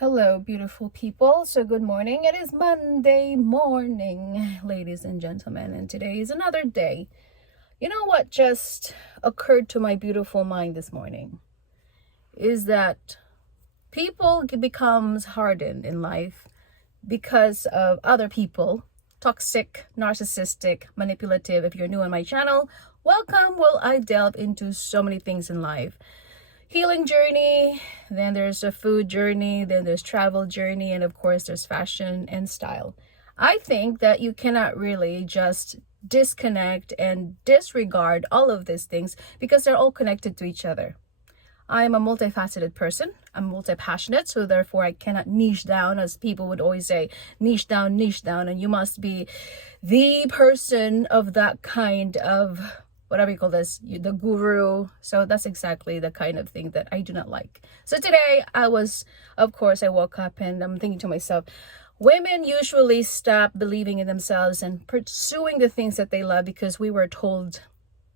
Hello, beautiful people. So, good morning. It is Monday morning, ladies and gentlemen, and today is another day. You know what just occurred to my beautiful mind this morning is that people becomes hardened in life because of other people, toxic, narcissistic, manipulative. If you're new on my channel, welcome. Will I delve into so many things in life? Healing journey, then there's a food journey, then there's travel journey, and of course there's fashion and style. I think that you cannot really just disconnect and disregard all of these things because they're all connected to each other. I am a multifaceted person. I'm multi-passionate, so therefore I cannot niche down, as people would always say, niche down, and you must be the person of that kind of whatever you call this, the guru. So that's exactly the kind of thing that I do not like. So today I woke up and I'm thinking to myself, women usually stop believing in themselves and pursuing the things that they love because we were told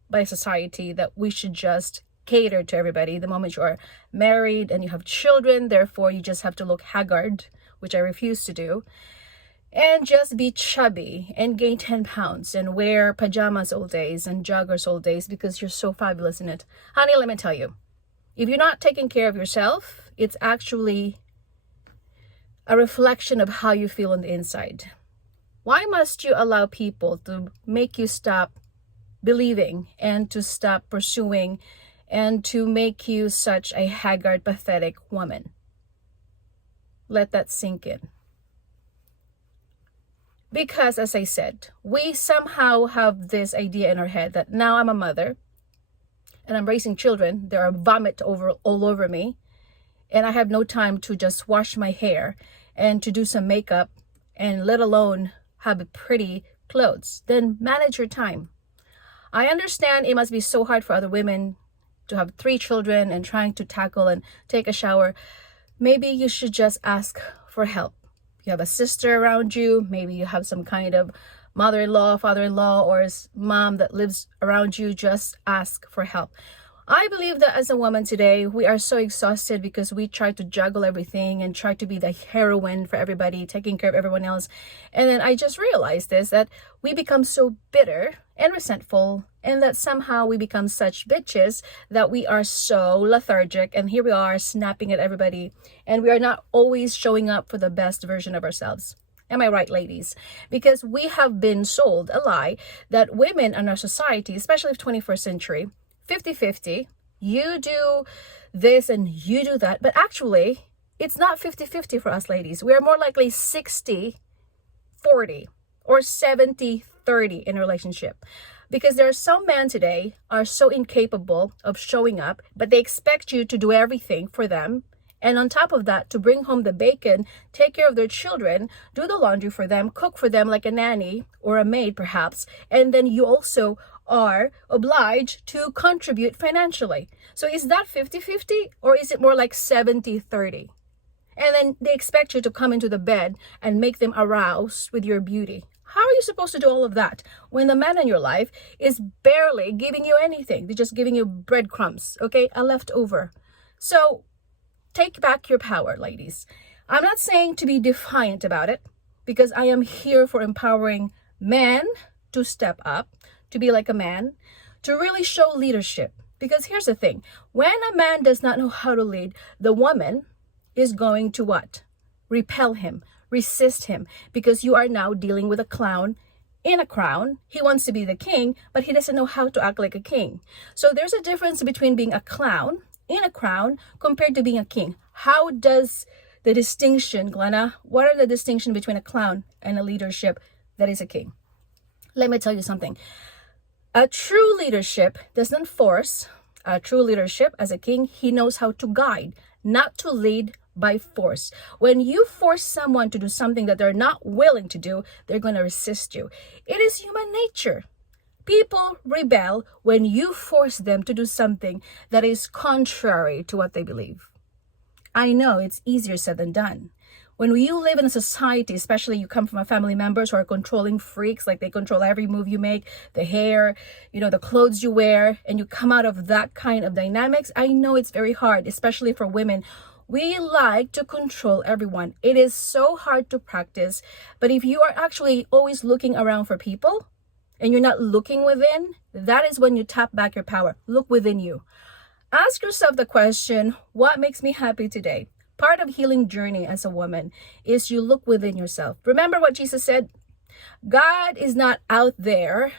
by society that we should just cater to everybody. The moment you are married and you have children, therefore you just have to look haggard, which I refuse to do, and just be chubby and gain 10 pounds and wear pajamas all days and joggers all days because you're so fabulous in it. Honey, let me tell you, if you're not taking care of yourself, it's actually a reflection of how you feel on the inside. Why must you allow people to make you stop believing and to stop pursuing and to make you such a haggard, pathetic woman? Let that sink in. Because, as I said, we somehow have this idea in our head that now I'm a mother and I'm raising children. There are vomit all over me, and I have no time to just wash my hair and to do some makeup, and let alone have pretty clothes. Then manage your time. I understand it must be so hard for other women to have 3 children and trying to tackle and take a shower. Maybe you should just ask for help. You have a sister around you, maybe you have some kind of mother-in-law, father-in-law, or mom that lives around you. Just ask for help. I believe that as a woman today, we are so exhausted because we try to juggle everything and try to be the heroine for everybody, taking care of everyone else. And then I just realized that we become so bitter and resentful, and that somehow we become such bitches that we are so lethargic, and here we are snapping at everybody, and we are not always showing up for the best version of ourselves. Am I right, ladies? Because we have been sold a lie that women in our society, especially the 21st century, 50-50, you do this and you do that. But actually, it's not 50-50 for us ladies. We are more likely 60-40 or 70-30 in a relationship. Because there are some men today are so incapable of showing up, but they expect you to do everything for them. And on top of that, to bring home the bacon, take care of their children, do the laundry for them, cook for them like a nanny or a maid perhaps. And then you also are obliged to contribute financially. So is that 50-50 or is it more like 70-30? And then they expect you to come into the bed and make them aroused with your beauty. How are you supposed to do all of that when the man in your life is barely giving you anything? They're just giving you breadcrumbs, okay? A leftover. So take back your power, ladies. I'm not saying to be defiant about it, because I am here for empowering men to step up, to be like a man, to really show leadership. Because here's the thing, when a man does not know how to lead, the woman is going to what? Repel him, resist him, because you are now dealing with a clown in a crown. He wants to be the king, but he doesn't know how to act like a king. So there's a difference between being a clown in a crown compared to being a king. How does the distinction, Glenna, what are the distinction between a clown and a leadership that is a king? Let me tell you something. A true leadership doesn't force. A true leadership as a king, he knows how to guide, not to lead by force. When you force someone to do something that they're not willing to do, they're going to resist you. It is human nature. People rebel when you force them to do something that is contrary to what they believe. I know it's easier said than done. When you live in a society, especially you come from a family members who are controlling freaks, like they control every move you make, the hair, the clothes you wear, and you come out of that kind of dynamics, I know it's very hard, especially for women We like to control everyone. It is so hard to practice. But if you are actually always looking around for people and you're not looking within, that is when you tap back your power. Look within you. Ask yourself the question, what makes me happy today? Part of healing journey as a woman is you look within yourself. Remember what Jesus said? God is not out there.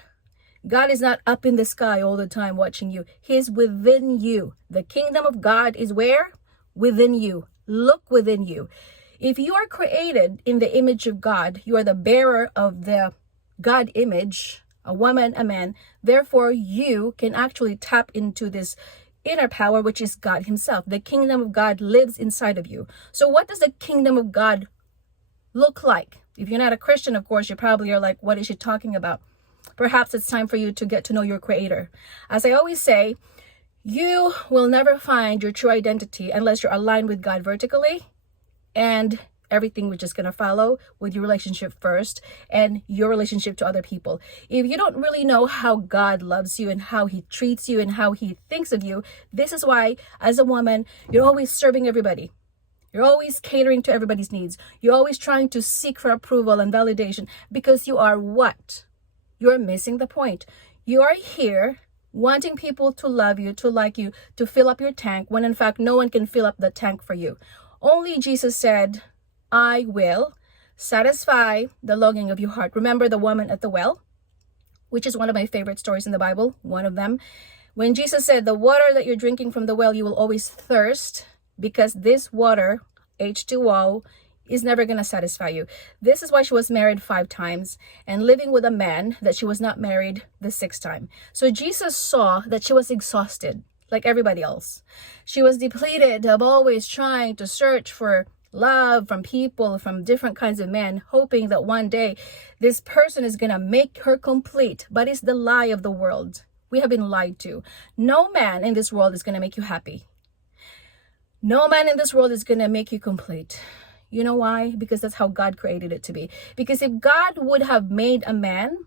God is not up in the sky all the time watching you. He's within you. The kingdom of God is where? Within you. Look within you. If you are created in the image of God, you are the bearer of the God image, a woman, a man. Therefore, you can actually tap into this inner power, which is God himself. The kingdom of God lives inside of you. So what does the kingdom of God look like? If you're not a Christian, of course, you probably are like, what is she talking about? Perhaps it's time for you to get to know your creator. As I always say, you will never find your true identity unless you're aligned with God vertically, and everything we're just going to follow with your relationship first and your relationship to other people. If you don't really know how God loves you and how he treats you and how he thinks of you, this is why as a woman, you're always serving everybody. You're always catering to everybody's needs. You're always trying to seek for approval and validation because you are what? You're missing the point. You are here wanting people to love you, to like you, to fill up your tank, when in fact no one can fill up the tank for you. Only Jesus said, I will satisfy the longing of your heart. Remember the woman at the well, which is one of my favorite stories in the Bible, one of them. When Jesus said, the water that you're drinking from the well, you will always thirst, because this water, H2O, is never going to satisfy you. This is why she was married 5 times and living with a man that she was not married the 6th time. So Jesus saw that she was exhausted like everybody else. She was depleted of always trying to search for love from people, from different kinds of men, hoping that one day this person is going to make her complete. But it's the lie of the world. We have been lied to. No man in this world is going to make you happy. No man in this world is going to make you complete. You know why? Because that's how God created it to be. Because if God would have made a man,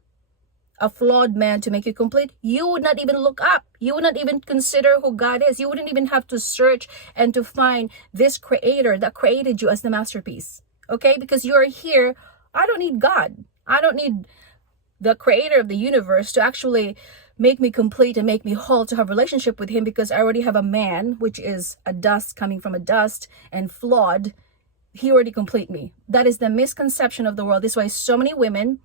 a flawed man, to make you complete, you would not even look up. You would not even consider who God is. You wouldn't even have to search and to find this creator that created you as the masterpiece. Okay? Because you are here. I don't need God. I don't need the creator of the universe to actually make me complete and make me whole, to have a relationship with him, because I already have a man, which is a dust coming from a dust and flawed. He already complete me. That is the misconception of the world. This is why so many women,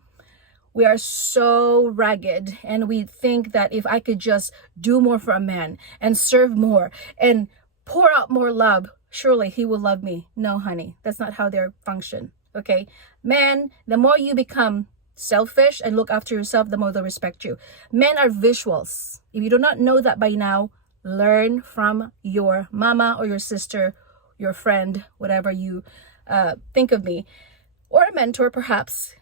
we are so ragged, and we think that if I could just do more for a man and serve more and pour out more love, surely he will love me. No, honey, that's not how they function. Okay, man, the more you become selfish and look after yourself, the more they'll respect you. Men are visuals. If you do not know that by now, learn from your mama or your sister, your friend, whatever you think of me, or a mentor perhaps.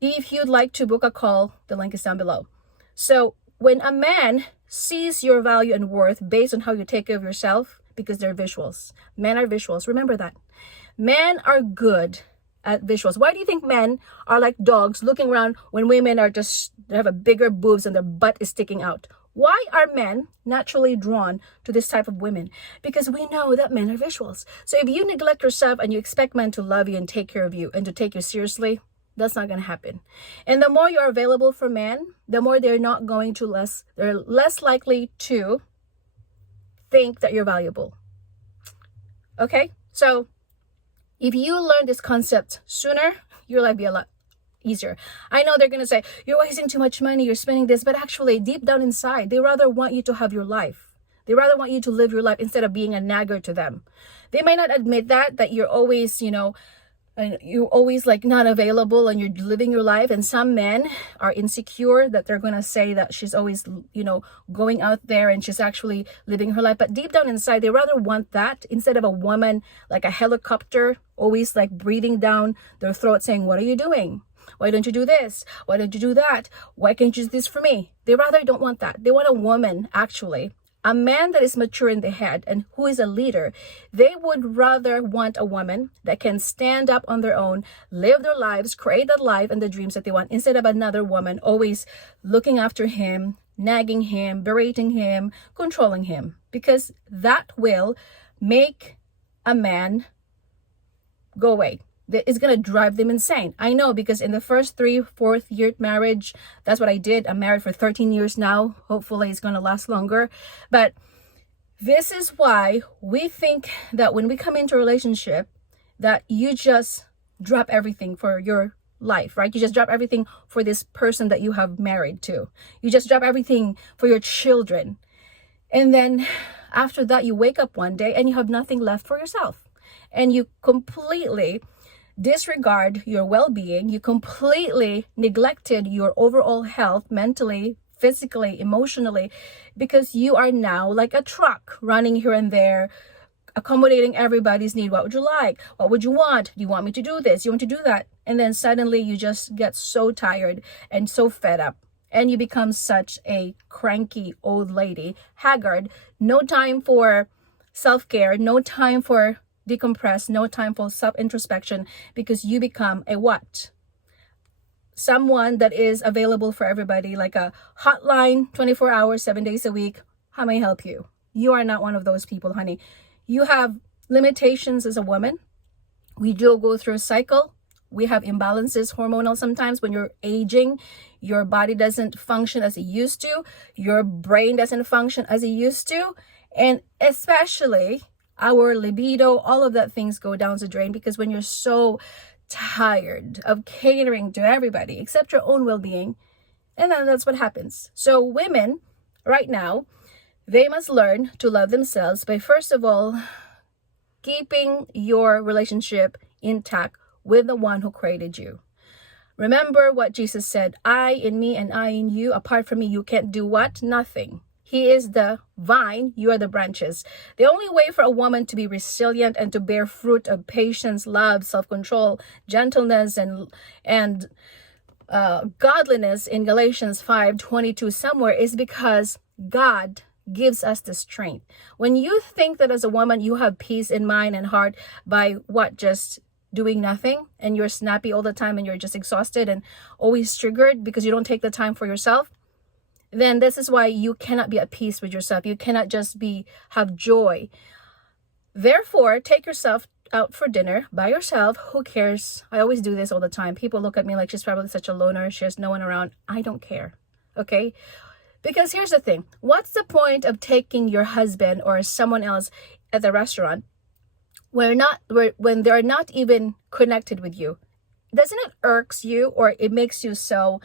If you'd like to book a call, the link is down below. So when a man sees your value and worth based on how you take care of yourself, because they're visuals. Men are visuals. Remember that. Men are good at visuals. Why do you think men are like dogs looking around when women are just, they have a bigger boobs and their butt is sticking out? Why are men naturally drawn to this type of women? Because we know that men are visuals. So if you neglect yourself and you expect men to love you and take care of you and to take you seriously, that's not going to happen. And the more you're available for men, the more they're less likely to think that you're valuable. Okay? So if you learn this concept sooner, your life will be a lot easier. I know they're going to say, you're wasting too much money, you're spending this, but actually deep down inside, they rather want you to have your life. They rather want you to live your life instead of being a nagger to them. They may not admit that you're always, you're always like not available and you're living your life. And some men are insecure that they're going to say that she's always, going out there and she's actually living her life. But deep down inside, they rather want that instead of a woman like a helicopter, always like breathing down their throat saying, what are you doing? Why don't you do this? Why don't you do that? Why can't you do this for me? They rather don't want that. They want a woman, actually, a man that is mature in the head and who is a leader. They would rather want a woman that can stand up on their own, live their lives, create that life and the dreams that they want, instead of another woman always looking after him, nagging him, berating him, controlling him, because that will make a man go away. It's going to drive them insane. I know, because in the first 3-4 year marriage, that's what I did. I'm married for 13 years now. Hopefully it's going to last longer. But this is why we think that when we come into a relationship, that you just drop everything for your life, right? You just drop everything for this person that you have married to. You just drop everything for your children. And then after that, you wake up one day and you have nothing left for yourself. And you completely disregard your well-being. You completely neglected your overall health, mentally, physically, emotionally, because you are now like a truck running here and there, accommodating everybody's need. What would you like? What would you want? Do you want me to do this? You want to do that? And then suddenly you just get so tired and so fed up, and you become such a cranky old lady, haggard, no time for self-care, no time for decompress, no time for self-introspection, because you become a what? Someone that is available for everybody, like a hotline, 24 hours, 7 days a week. How may I help you? You are not one of those people, honey. You have limitations as a woman. We do go through a cycle. We have imbalances hormonal sometimes. When you're aging, your body doesn't function as it used to. Your brain doesn't function as it used to. And especially our libido, all of that things go down the drain, because when you're so tired of catering to everybody except your own well-being, and then that's what happens. So women right now, they must learn to love themselves by, first of all, keeping your relationship intact with the one who created you. Remember what Jesus said, I in me and I in you. Apart from me, you can't do what? Nothing. He is the vine, you are the branches. The only way for a woman to be resilient and to bear fruit of patience, love, self-control, gentleness, and godliness in Galatians 5:22 somewhere is because God gives us the strength. When you think that as a woman you have peace in mind and heart by what? Just doing nothing, and you're snappy all the time and you're just exhausted and always triggered because you don't take the time for yourself, then this is why you cannot be at peace with yourself. You cannot just have joy. Therefore, take yourself out for dinner by yourself. Who cares? I always do this all the time. People look at me like she's probably such a loner. She has no one around. I don't care. Okay? Because here's the thing. What's the point of taking your husband or someone else at the restaurant when they're not even connected with you? Doesn't it irks you, or it makes you so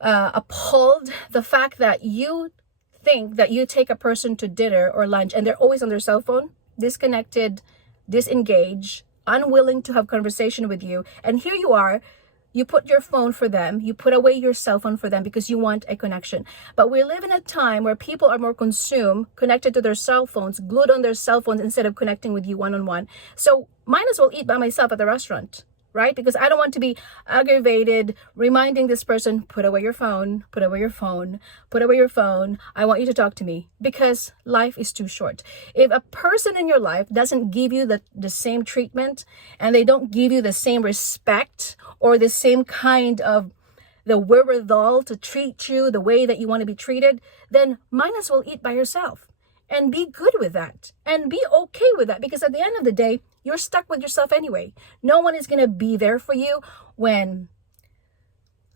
appalled, the fact that you think that you take a person to dinner or lunch and they're always on their cell phone, disconnected, disengaged, unwilling to have conversation with you, and here you are, you put your phone for them, you put away your cell phone for them because you want a connection. But we live in a time where people are more consumed, connected to their cell phones, glued on their cell phones instead of connecting with you one-on-one. So might as well eat by myself at the restaurant, right? Because I don't want to be aggravated, reminding this person, put away your phone, put away your phone, put away your phone. I want you to talk to me, because life is too short. If a person in your life doesn't give you the same treatment, and they don't give you the same respect or the same kind of the wherewithal to treat you the way that you want to be treated, then might as well eat by yourself. And be good with that. And be okay with that. Because at the end of the day, you're stuck with yourself anyway. No one is going to be there for you when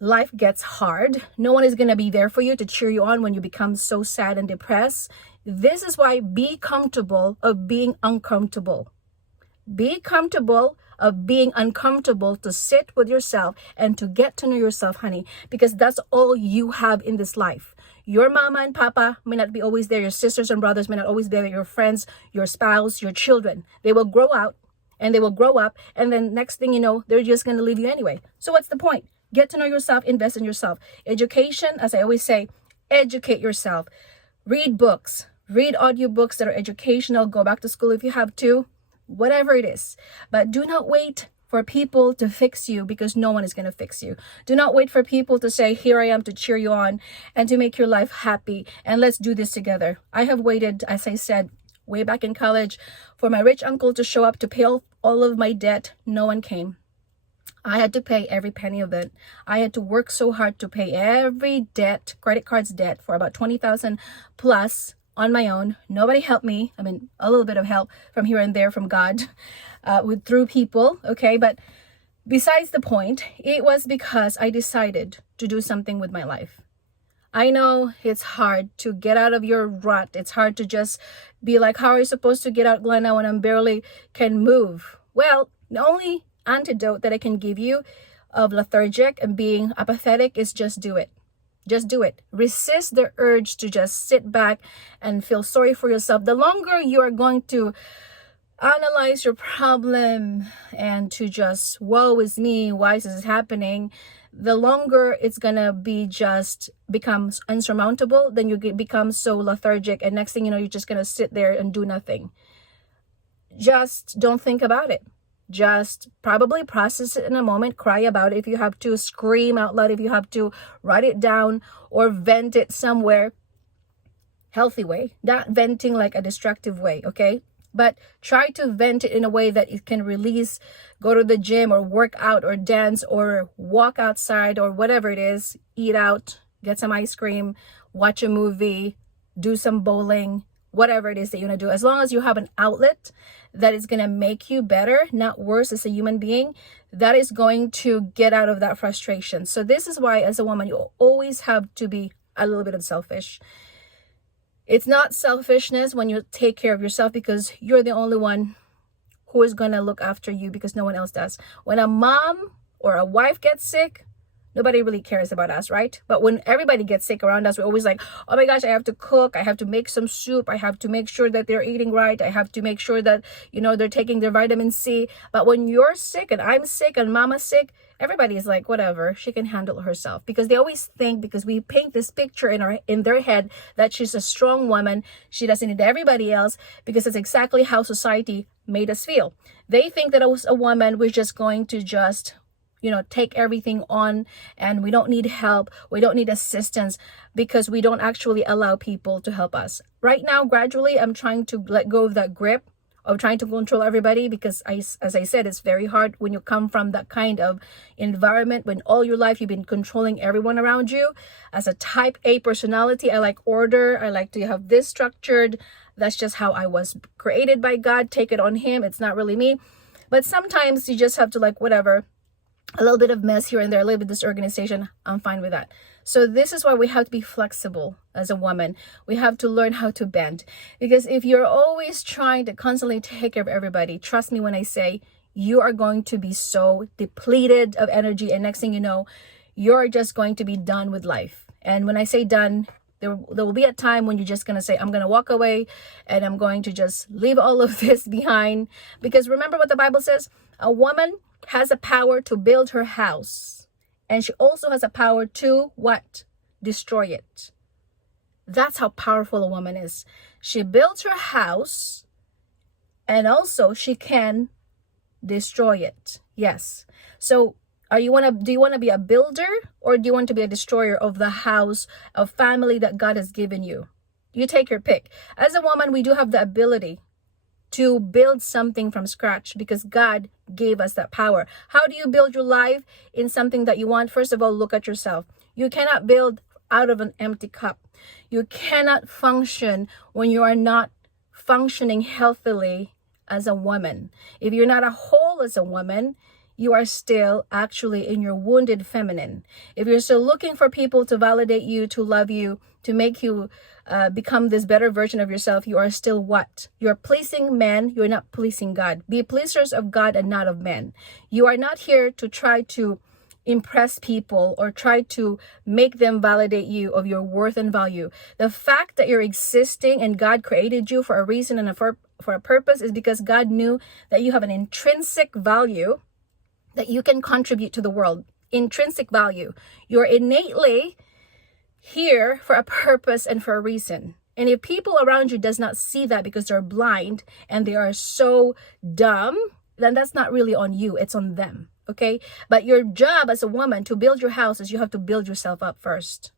life gets hard. No one is going to be there for you to cheer you on when you become so sad and depressed. This is why be comfortable of being uncomfortable. Be comfortable of being uncomfortable, to sit with yourself and to get to know yourself, honey. Because that's all you have in this life. Your mama and papa may not be always there. Your sisters and brothers may not always be there. Your friends, your spouse, your children. They will grow out and they will grow up. And then next thing you know, they're just going to leave you anyway. So what's the point? Get to know yourself. Invest in yourself. Education, as I always say, educate yourself. Read books. Read audiobooks that are educational. Go back to school if you have to. Whatever it is. But do not wait for people to fix you, because no one is going to fix you. Do not wait for people to say, here I am, to cheer you on and to make your life happy, and let's do this together. I have waited, as I said, way back in college, for my rich uncle to show up to pay all of my debt. No one came. I had to pay every penny of it. I had to work so hard to pay every debt, credit cards debt, for about 20,000 plus on my own. Nobody helped me. I mean, a little bit of help from here and there from God, through people. Okay. But besides the point, it was because I decided to do something with my life. I know it's hard to get out of your rut. It's hard to just be like, how are you supposed to get out, Glenna, when I'm barely can move? Well, the only antidote that I can give you of lethargic and being apathetic is just do it. Just do it. Resist the urge to just sit back and feel sorry for yourself. The longer you are going to analyze your problem and to just, woe is me, why is this happening? The longer it's gonna be just becomes unsurmountable, then you become so lethargic, and next thing you know, you're just gonna sit there and do nothing. Just don't think about it. Just probably process it in a moment, cry about it if you have to, scream out loud if you have to, write it down or vent it somewhere. Healthy way, not venting like a destructive way, okay? But try to vent it in a way that it can release. Go to the gym or work out or dance or walk outside or whatever it is. Eat out, get some ice cream, watch a movie, do some bowling, whatever it is that you want to do. As long as you have an outlet that is going to make you better, not worse as a human being, that is going to get out of that frustration. So this is why as a woman, you always have to be a little bit selfish. It's not selfishness when you take care of yourself, because you're the only one who is going to look after you, because no one else does. When a mom or a wife gets sick, nobody really cares about us, right? But when everybody gets sick around us, we're always like, oh my gosh, I have to cook. I have to make some soup. I have to make sure that they're eating right. I have to make sure that, they're taking their vitamin C. But when you're sick and I'm sick and mama's sick, everybody is like, whatever, she can handle herself. Because they always think, because we paint this picture in their head that she's a strong woman, she doesn't need everybody else, because that's exactly how society made us feel. They think that as a woman, we're just going to just take everything on, and we don't need help, we don't need assistance, because we don't actually allow people to help us. Right now, gradually, I'm trying to let go of that grip of trying to control everybody, because as I said, it's very hard when you come from that kind of environment, when all your life you've been controlling everyone around you. As a type A personality, I like order. I like to have this structured. That's just how I was created by God. Take it on him. It's not really me. But sometimes you just have to, like, whatever, a little bit of mess here and there, a little bit of disorganization, I'm fine with that. So this is why we have to be flexible as a woman. We have to learn how to bend, because if you're always trying to constantly take care of everybody, trust me when I say, you are going to be so depleted of energy, and next thing you know, you're just going to be done with life. And when I say done, there will be a time when you're just going to say, I'm going to walk away and I'm going to just leave all of this behind. Because remember what the Bible says, a woman has a power to build her house, and she also has a power to what? Destroy it. That's how powerful a woman is. She builds her house, and also she can destroy it. Yes. So do you want to be a builder, or do you want to be a destroyer of the house of family that God has given you? You take your pick. As a woman, we do have the ability to build something from scratch, because God gave us that power. How do you build your life in something that you want? First of all, look at yourself. You cannot build out of an empty cup. You cannot function when you are not functioning healthily as a woman. If you're not a whole as a woman, you are still actually in your wounded feminine. If you're still looking for people to validate you, to love you, to make you become this better version of yourself, you are still what? You're pleasing men. You're not pleasing God. Be pleasers of God and not of men. You are not here to try to impress people or try to make them validate you of your worth and value. The fact that you're existing and God created you for a reason and for a purpose is because God knew that you have an intrinsic value that you can contribute to the world. Intrinsic value. You're innately here for a purpose and for a reason. And if people around you does not see that because they're blind and they are so dumb, then that's not really on you. It's on them. Okay. But your job as a woman to build your house is you have to build yourself up first.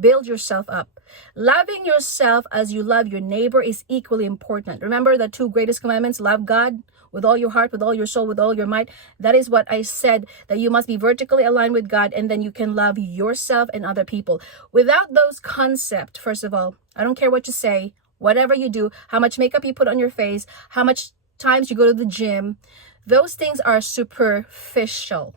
Build yourself up. Loving yourself as you love your neighbor is equally important. Remember the two greatest commandments: love God with all your heart, with all your soul, with all your might. That is what I said, that you must be vertically aligned with God, and then you can love yourself and other people. Without those concepts, first of all, I don't care what you say, Whatever you do, how much makeup you put on your face, how much times you go to the gym, those things are superficial.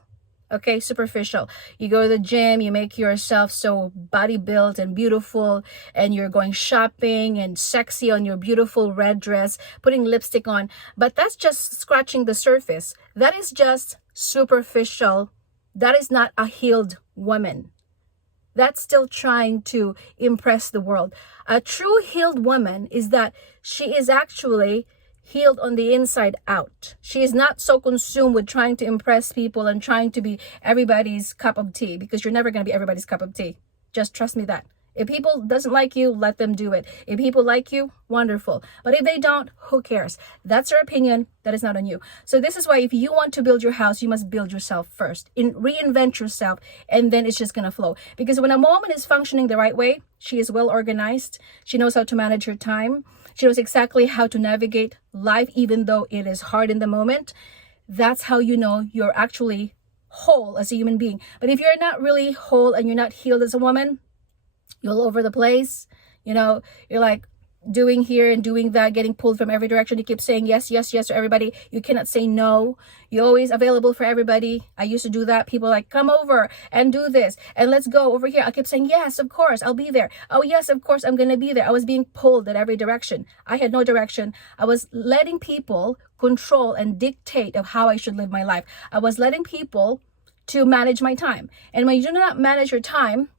Okay, superficial. You go to the gym, you make yourself so body built and beautiful, and you're going shopping and sexy on your beautiful red dress, putting lipstick on. But that's just scratching the surface. That is just superficial. That is not a healed woman. That's still trying to impress the world. A true healed woman is that she is actually healed on the inside out. She is not so consumed with trying to impress people and trying to be everybody's cup of tea, because you're never going to be everybody's cup of tea. Just trust me that. If people doesn't like you, let them do it. If people like you, wonderful. But if they don't, who cares? That's their opinion. That is not on you. So this is why if you want to build your house, you must build yourself first. Reinvent yourself, and then it's just going to flow. Because when a woman is functioning the right way, she is well organized. She knows how to manage her time. She knows exactly how to navigate life, even though it is hard in the moment. That's how you know you're actually whole as a human being. But if you're not really whole and you're not healed as a woman, you're all over the place. You're like doing here and doing that, getting pulled from every direction. You keep saying yes, yes, yes to everybody. You cannot say no. You're always available for everybody. I used to do that. People like, come over and do this and let's go over here. I kept saying, yes, of course, I'll be there. Oh, yes, of course, I'm going to be there. I was being pulled in every direction. I had no direction. I was letting people control and dictate of how I should live my life. I was letting people to manage my time. And when you do not manage your time,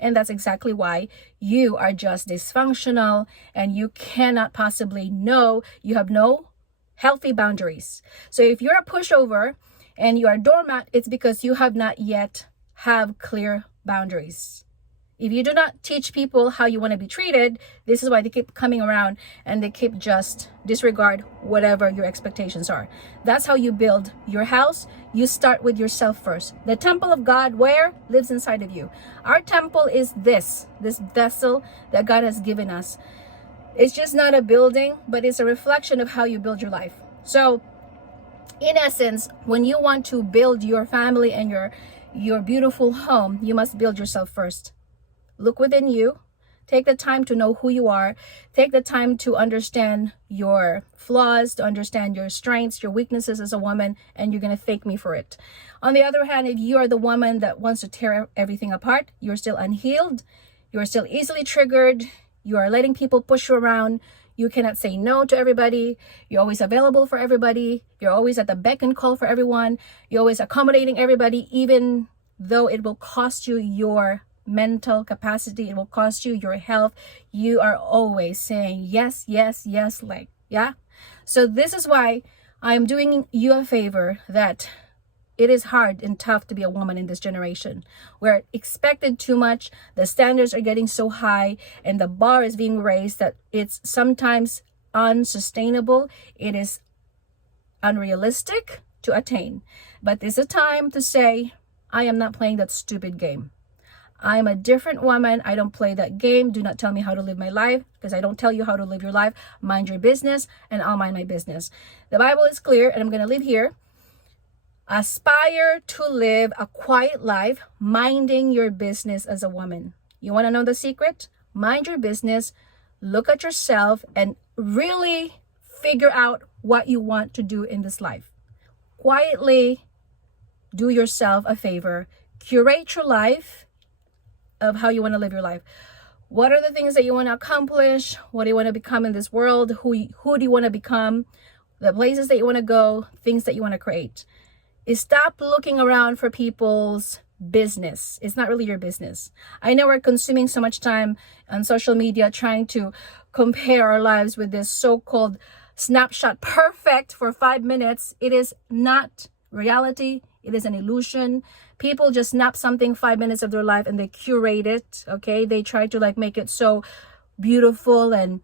and that's exactly why you are just dysfunctional and you cannot possibly know, you have no healthy boundaries. So if you're a pushover and you are a doormat, it's because you have not yet have clear boundaries. If you do not teach people how you want to be treated, this is why they keep coming around and they keep just disregard whatever your expectations are. That's how you build your house. You start with yourself first. The temple of God, where? Lives inside of you. Our temple is this vessel that God has given us. It's just not a building, but it's a reflection of how you build your life. So in essence, when you want to build your family and your beautiful home, you must build yourself first. Look within you. Take the time to know who you are. Take the time to understand your flaws, to understand your strengths, your weaknesses as a woman, and you're going to thank me for it. On the other hand, if you are the woman that wants to tear everything apart, you're still unhealed, you're still easily triggered, you are letting people push you around, you cannot say no to everybody, you're always available for everybody, you're always at the beck and call for everyone, you're always accommodating everybody, even though it will cost you your mental capacity, it will cost you your health. You are always saying yes, yes, yes, like, yeah. So this is why I'm doing you a favor, that it is hard and tough to be a woman in this generation. We're expected too much. The standards are getting so high and the bar is being raised that it's sometimes unsustainable. It is unrealistic to attain. But there's a time to say, I am not playing that stupid game. I'm a different woman. I don't play that game. Do not tell me how to live my life, because I don't tell you how to live your life. Mind your business and I'll mind my business. The Bible is clear, and I'm going to live here. Aspire to live a quiet life, minding your business as a woman. You want to know the secret? Mind your business, look at yourself, and really figure out what you want to do in this life. Quietly do yourself a favor. Curate your life of how you want to live your life. What are the things that you want to accomplish? What do you want to become in this world? Who do you want to become? The places that you want to go, things that you want to create. Stop looking around for people's business. It's not really your business. I know we're consuming so much time on social media trying to compare our lives with this so-called snapshot perfect for 5 minutes. It is not reality. It is an illusion. People just snap something 5 minutes of their life and they curate it. Okay, they try to like make it so beautiful and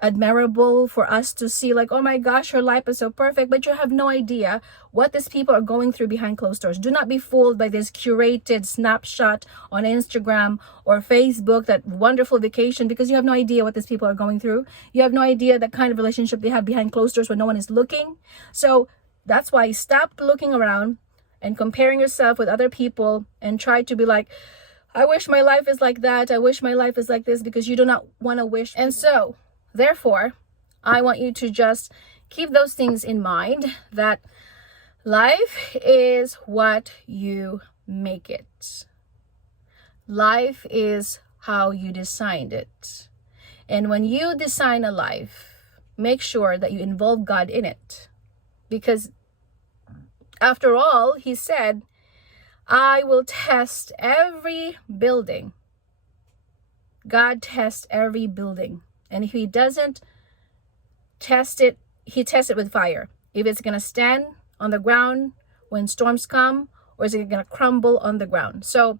admirable for us to see, like, oh my gosh, her life is so perfect. But you have no idea what these people are going through behind closed doors. Do not be fooled by this curated snapshot on Instagram or Facebook, that wonderful vacation, because you have no idea what these people are going through. You have no idea the kind of relationship they have behind closed doors when no one is looking. So that's why stop looking around and comparing yourself with other people and try to be like, I wish my life is like that. I wish my life is like this, because you do not want to wish. And so Therefore, I want you to just keep those things in mind, that life is what you make it. Life is how you designed it. And when you design a life, make sure that you involve God in it. Because after all, he said, I will test every building. God tests every building. And if he doesn't test it, he tests it with fire. If it's going to stand on the ground when storms come, or is it going to crumble on the ground? So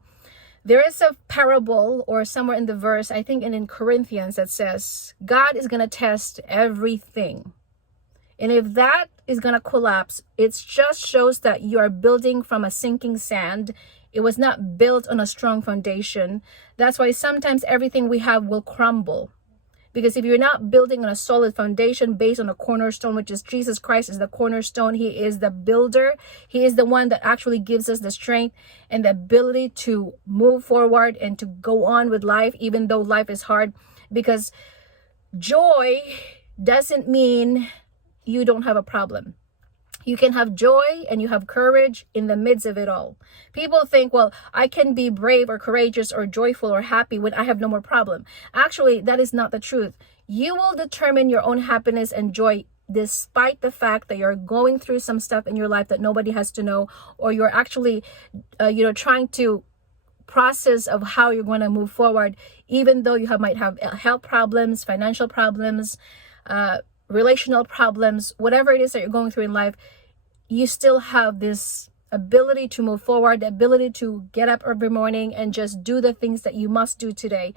there is a parable, or somewhere in the verse, I think in Corinthians, that says God is going to test everything. And if that is going to collapse, it just shows that you are building from a sinking sand. It was not built on a strong foundation. That's why sometimes everything we have will crumble. Because if you're not building on a solid foundation based on a cornerstone, which is Jesus Christ is the cornerstone. He is the builder. He is the one that actually gives us the strength and the ability to move forward and to go on with life, even though life is hard. Because joy doesn't mean you don't have a problem. You can have joy and you have courage in the midst of it all. People think, well, I can be brave or courageous or joyful or happy when I have no more problem. Actually, that is not the truth. You will determine your own happiness and joy despite the fact that you're going through some stuff in your life that nobody has to know, or you're actually, trying to process of how you're going to move forward, even though you might have health problems, financial problems, relational problems, whatever it is that you're going through in life, you still have this ability to move forward, the ability to get up every morning and just do the things that you must do today,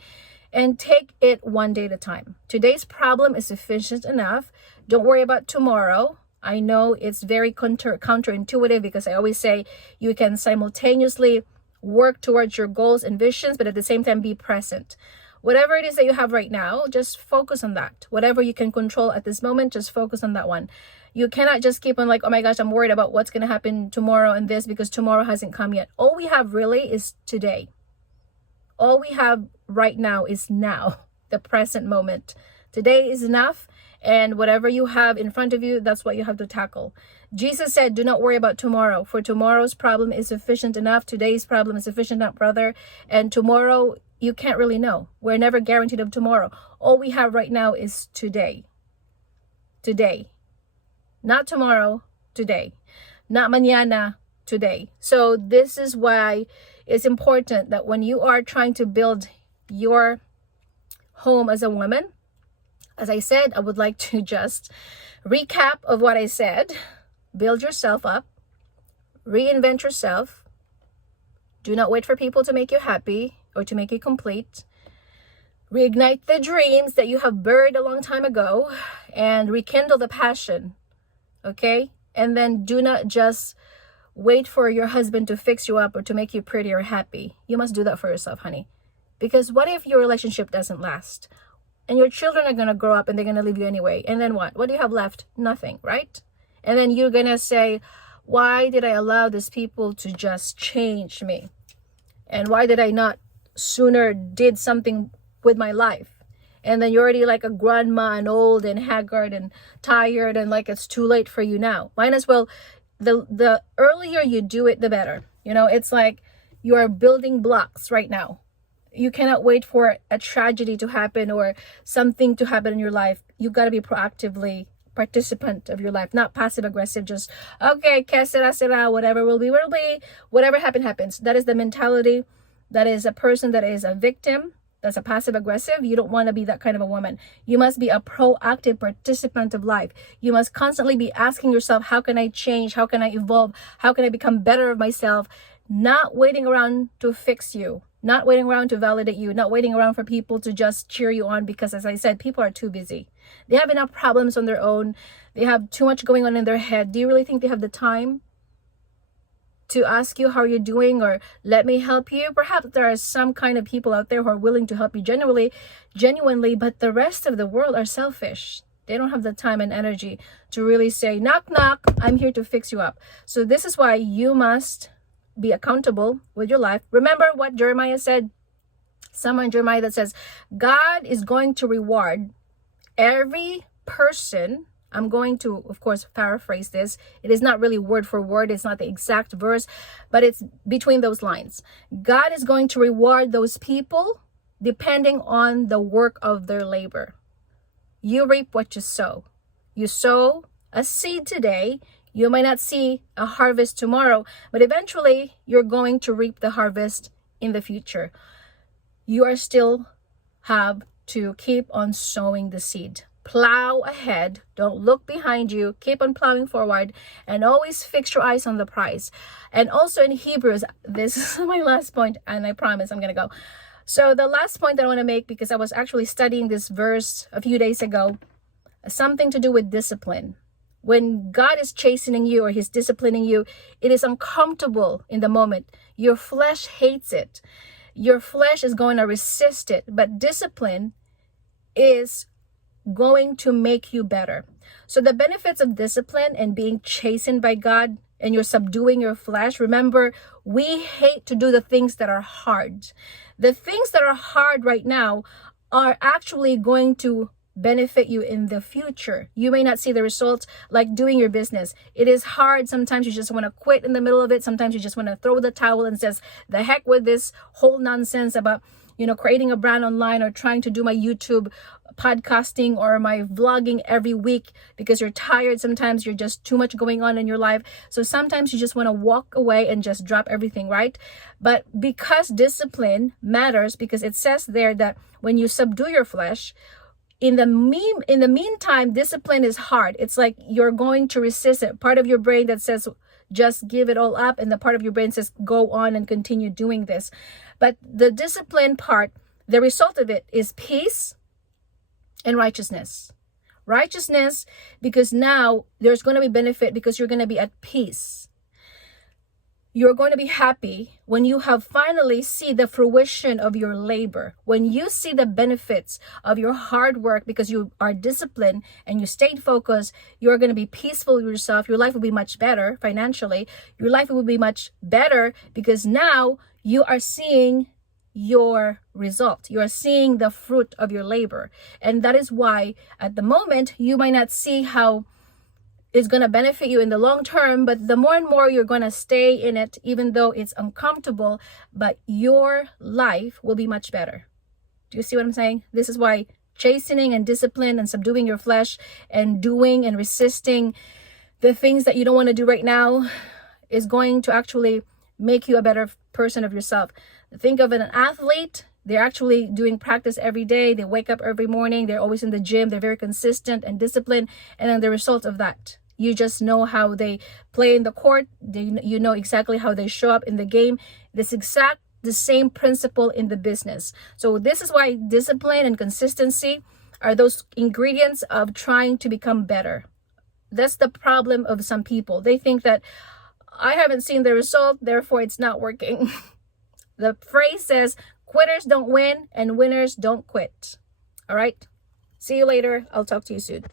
and take it one day at a time. Today's problem is sufficient enough. Don't worry about tomorrow. I know it's very counterintuitive, because I always say you can simultaneously work towards your goals and visions, but at the same time be present. Whatever it is that you have right now, just focus on that. Whatever you can control at this moment, just focus on that one. You cannot just keep on like, oh my gosh, I'm worried about what's going to happen tomorrow and this, because tomorrow hasn't come yet. All we have really is today. All we have right now is now, the present moment. Today is enough. And whatever you have in front of you, that's what you have to tackle. Jesus said, do not worry about tomorrow, for tomorrow's problem is sufficient enough. Today's problem is sufficient enough, brother. And tomorrow, you can't really know. We're never guaranteed of tomorrow. All we have right now is today. Today. Not tomorrow, today. Not mañana, today. So this is why it's important that when you are trying to build your home as a woman, as I said, I would like to just recap of what I said. Build yourself up. Reinvent yourself. Do not wait for people to make you happy or to make you complete. Reignite the dreams that you have buried a long time ago and rekindle the passion. Okay? And then do not just wait for your husband to fix you up or to make you pretty or happy. You must do that for yourself, honey. Because what if your relationship doesn't last? And your children are going to grow up and they're going to leave you anyway. And then what? What do you have left? Nothing, right? And then you're going to say, why did I allow these people to just change me? And why did I not sooner did something with my life? And then you're already like a grandma and old and haggard and tired and like it's too late for you now. Might as well, the earlier you do it, the better. You know, it's like you are building blocks right now. You cannot wait for a tragedy to happen or something to happen in your life. You got to be proactively participant of your life, not passive aggressive. Just, okay, que sera, whatever will be, whatever happens. That is the mentality. That is a person that is a victim. That's a passive aggressive. You don't want to be that kind of a woman. You must be a proactive participant of life. You must constantly be asking yourself, how can I change? How can I evolve? How can I become better of myself? Not waiting around to fix you. Not waiting around to validate you, not waiting around for people to just cheer you on, because as I said, people are too busy. They have enough problems on their own. They have too much going on in their head. Do you really think they have the time to ask you how you're doing or let me help you? Perhaps there are some kind of people out there who are willing to help you genuinely, but the rest of the world are selfish. They don't have the time and energy to really say, knock, knock, I'm here to fix you up. So this is why you must be accountable with your life. Remember what Jeremiah said? Someone in Jeremiah that says, God is going to reward every person, I'm going to, of course, paraphrase this. It is not really word for word. It's not the exact verse, but it's between those lines. God is going to reward those people depending on the work of their labor. You reap what you sow. You sow a seed today. You might not see a harvest tomorrow, but eventually you're going to reap the harvest in the future. You are still have to keep on sowing the seed. Plow ahead. Don't look behind you. Keep on plowing forward and always fix your eyes on the prize. And also in Hebrews, this is my last point, and I promise I'm going to go. So the last point that I want to make, because I was actually studying this verse a few days ago, something to do with discipline. When God is chastening you or he's disciplining you, it is uncomfortable in the moment. Your flesh hates it. Your flesh is going to resist it. But discipline is going to make you better. So the benefits of discipline and being chastened by God, and you're subduing your flesh. Remember, we hate to do the things that are hard. The things that are hard right now are actually going to benefit you in the future. You may not see the results, like doing your business. It is hard. Sometimes you just want to quit in the middle of it. Sometimes you just want to throw the towel and says, the heck with this whole nonsense about, creating a brand online or trying to do my YouTube podcasting or my vlogging every week because you're tired. Sometimes you're just too much going on in your life. So sometimes you just want to walk away and just drop everything, right? But because discipline matters, because it says there that when you subdue your flesh, in the meantime, discipline is hard. It's like you're going to resist it. Part of your brain that says, just give it all up. And the part of your brain says, go on and continue doing this. But the discipline part, the result of it is peace and righteousness. Righteousness, because now there's going to be benefit because you're going to be at peace. You're going to be happy when you have finally see the fruition of your labor. When you see the benefits of your hard work because you are disciplined and you stayed focused, you're going to be peaceful with yourself. Your life will be much better financially. Your life will be much better because now you are seeing your result. You are seeing the fruit of your labor. And that is why at the moment you might not see how it's going to benefit you in the long term, but the more and more you're going to stay in it, even though it's uncomfortable, but your life will be much better. Do you see what I'm saying? This is why chastening and discipline and subduing your flesh and doing and resisting the things that you don't want to do right now is going to actually make you a better person of yourself. Think of an athlete. They're actually doing practice every day. They wake up every morning. They're always in the gym. They're very consistent and disciplined. And then the result of that, you just know how they play in the court. You know exactly how they show up in the game. This exact the same principle in the business. So this is why discipline and consistency are those ingredients of trying to become better. That's the problem of some people. They think that I haven't seen the result, therefore it's not working. The phrase says, quitters don't win and winners don't quit. All right. See you later. I'll talk to you soon.